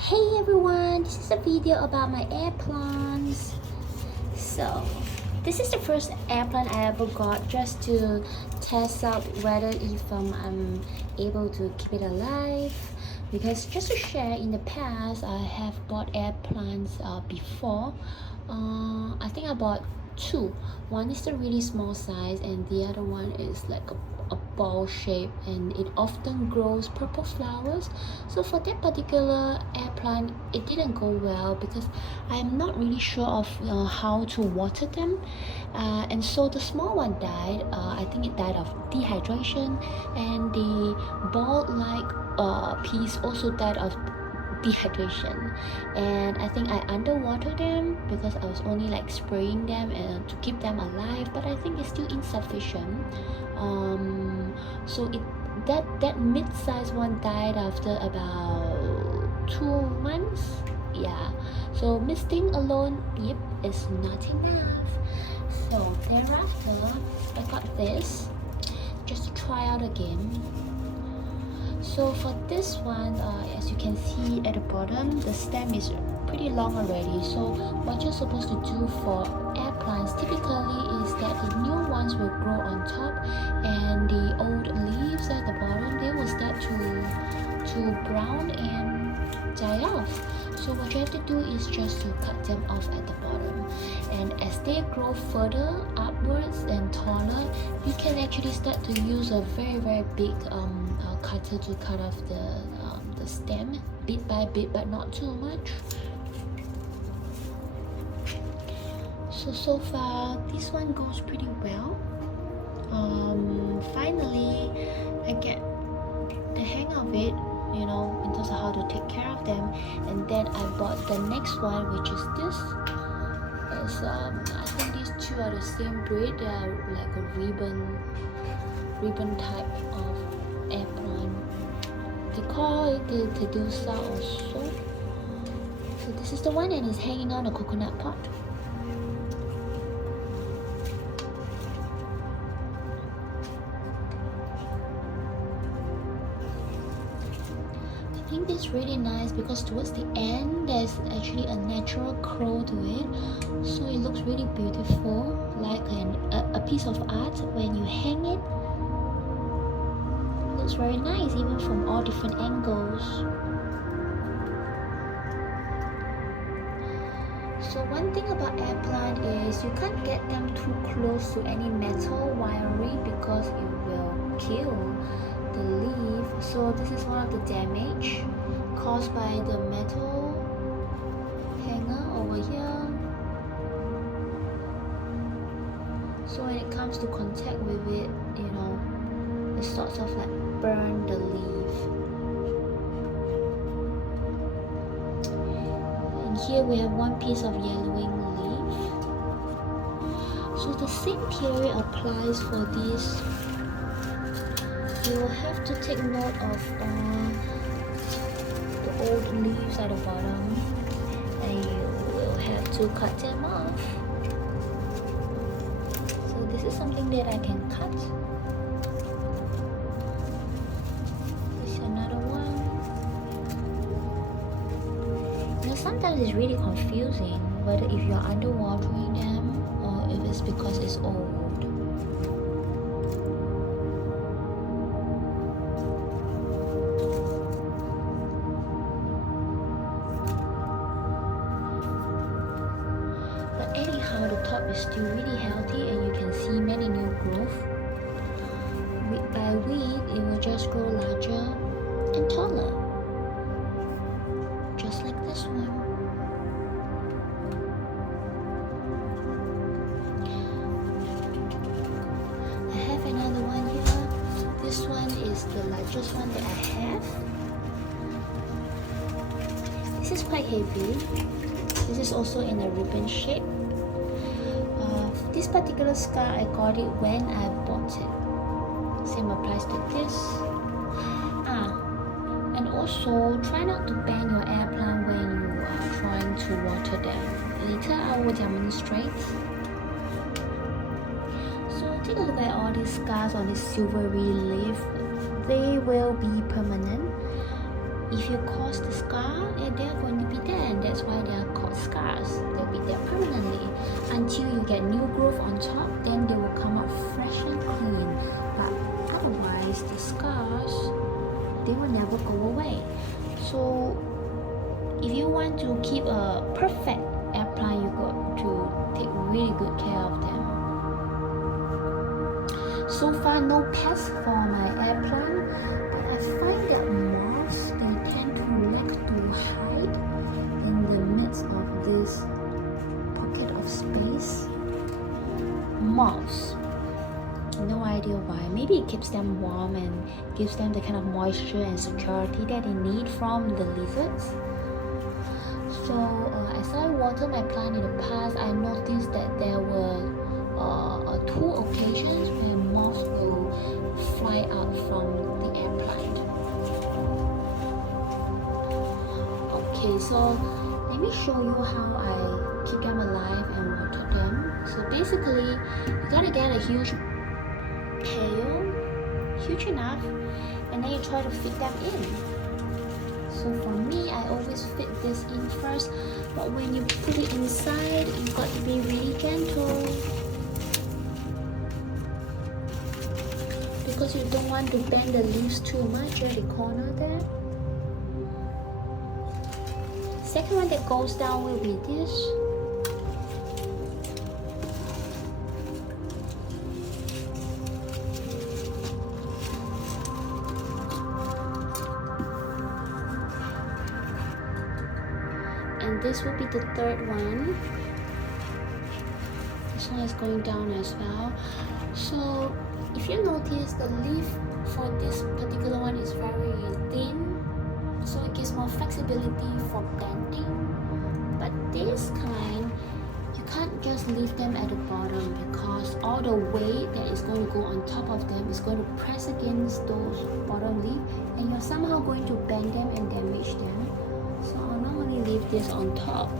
Hey everyone, this is a video about my air plants. So this is the first air plant I ever got just to test out whether if I'm able to keep it alive, because just to share, in the past I have bought air plants before. I think I bought two. One is the really small size and the other one is like a ball shape, and it often grows purple flowers. So for that particular air plant, it didn't go well because I'm not really sure of how to water them, and so the small one died. I think it died of dehydration, and the ball like piece also died of dehydration. And I think I underwatered them because I was only like spraying them and to keep them alive, but I think it's still insufficient. So that mid-sized one died after about 2 months. Yeah, so misting alone, yep, is not enough. So thereafter I got this just to try out again. So for this one, as you can see at the bottom, the stem is pretty long already. So what you're supposed to do for air plants typically is that the new ones will grow on top, and the old leaves at the bottom, they will start to brown and die off. So what you have to do is just to cut them off at the bottom, and as they grow further upwards and taller, you can actually start to use a very big cutter to cut off the stem bit by bit, but not too much. So far this one goes pretty well. Finally I get the hang of it, you know, in terms of how to take care of them. And then I bought the next one, which is this. It's I think these two are the same breed. They are like a ribbon type of air plant. They call it the Tillandsia also. So this is the one, and it's hanging on a coconut pot. I think this is really nice because towards the end there's actually a natural curl to it, so it looks really beautiful, like a piece of art. When you hang it, it looks very nice even from all different angles. So one thing about air plant is you can't get them too close to any metal wiring because it will kill the leaf. So this is one of the damage caused by the metal hanger over here. So when it comes to contact with it, you know, it sort of like burn the leaf. And here we have one piece of yellowing leaf. So the same theory applies for this. You will have to take note of the old leaves at the bottom, and you will have to cut them off. So this is something that I can cut. This is another one. You know, sometimes it's really confusing whether if you're underwatering them or if it's because it's old. Anyhow, the top is still really healthy and you can see many new growth. Week by week, it will just grow larger and taller, just like this one. I have another one here. This one is the largest one that I have. This is quite heavy. This is also in a ribbon shape. This particular scar, I got it when I bought it. Same applies to this. And also try not to bang your air plant when you are trying to water them. Later I will demonstrate. So take a look at all these scars on this silvery leaf. They will be permanent. If you cause the scar, they're That's why they are called scars. They'll be there permanently until you get new growth on top. Then they will come out fresh and clean. But otherwise, the scars, they will never go away. So if you want to keep a perfect air plant, you got to take really good care of them. So far, no pests for my air plant, but I find that moths, they tend to like to hide in the midst of this pocket of space. Moths, no idea why. Maybe it keeps them warm and gives them the kind of moisture and security that they need from the lizards. So as I water my plant in the past, I noticed that there were 2 occasions where moths will fly out from the air plant. Okay, so let me show you how I keep them alive and water them. So basically, you gotta get a huge pail, huge enough, and then you try to fit them in. So for me, I always fit this in first, but when you put it inside, you've got to be really gentle, because you don't want to bend the leaves too much at the corner there. Second one that goes down will be this. And this will be the third one. This one is going down as well. So if you notice, the leaf for this particular one is very thin, so it gives more flexibility for bending. But this kind, you can't just leave them at the bottom, because all the weight that is going to go on top of them is going to press against those bottom leaf, and you're somehow going to bend them and damage them. So I'll normally leave this on top.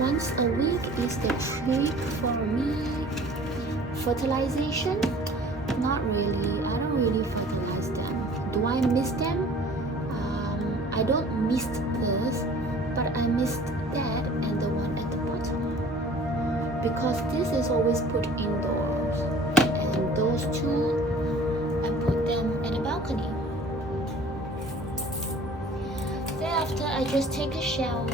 Once a week is the trick for me. Fertilization? Not really. I don't really fertilize them. Do I miss them? I don't miss this, but I missed that and the one at the bottom, because this is always put indoors, and those 2 I put them at the balcony. Thereafter, I just take a shower.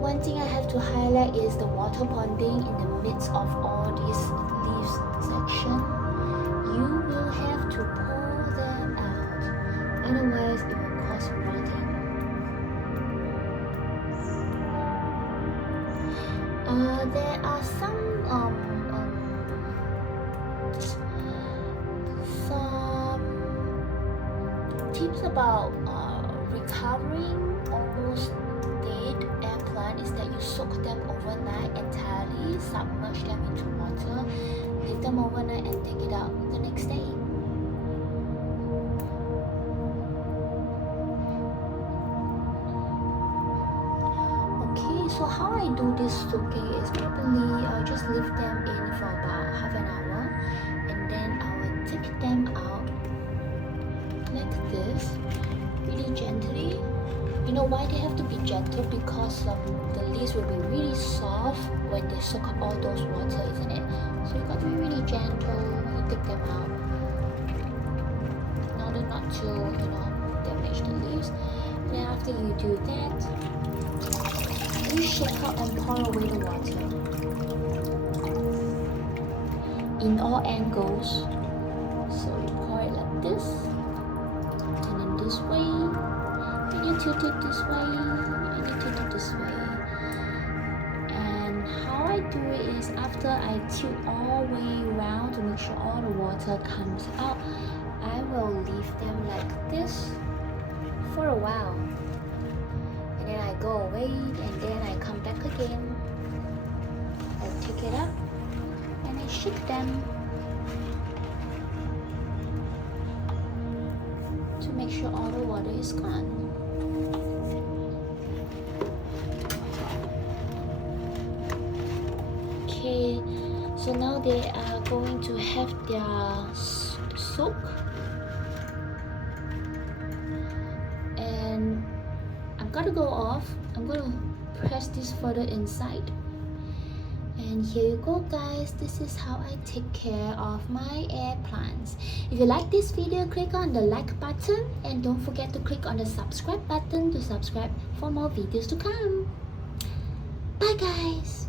One thing I have to highlight is the water ponding in the midst of all these leaves section. You will have to pull them out, otherwise it will cause rotting. There are some tips about recovering almost dead air plant is that you soak them overnight entirely, submerge them into water, leave them overnight and take it out the next day. Okay, so how I do this soaking is probably I'll just leave them in for about half an hour, and then I will take them out like this, really gently. You know why they have to be gentle? Because the leaves will be really soft when they soak up all those water, isn't it? So you got to be really gentle when you take them out, in order not to, damage the leaves. Then after you do that, you shake out and pour away the water in all angles. So you pour it like this, and then this way, and you tilt it this way, and you tilt it this way. And how I do it is, after I tilt all the way around to make sure all the water comes out, I will leave them like this for a while. And then I go away, and then I come back again. I take it up and I shake them to make sure all the water is gone. Okay, so now they are going to have their soak, and I'm gonna go off. I'm gonna press this further inside, and here you go, guys. This is how I take care of my air plants. If you like this video, click on the like button, and don't forget to click on the subscribe button to subscribe for more videos to come. Bye, guys.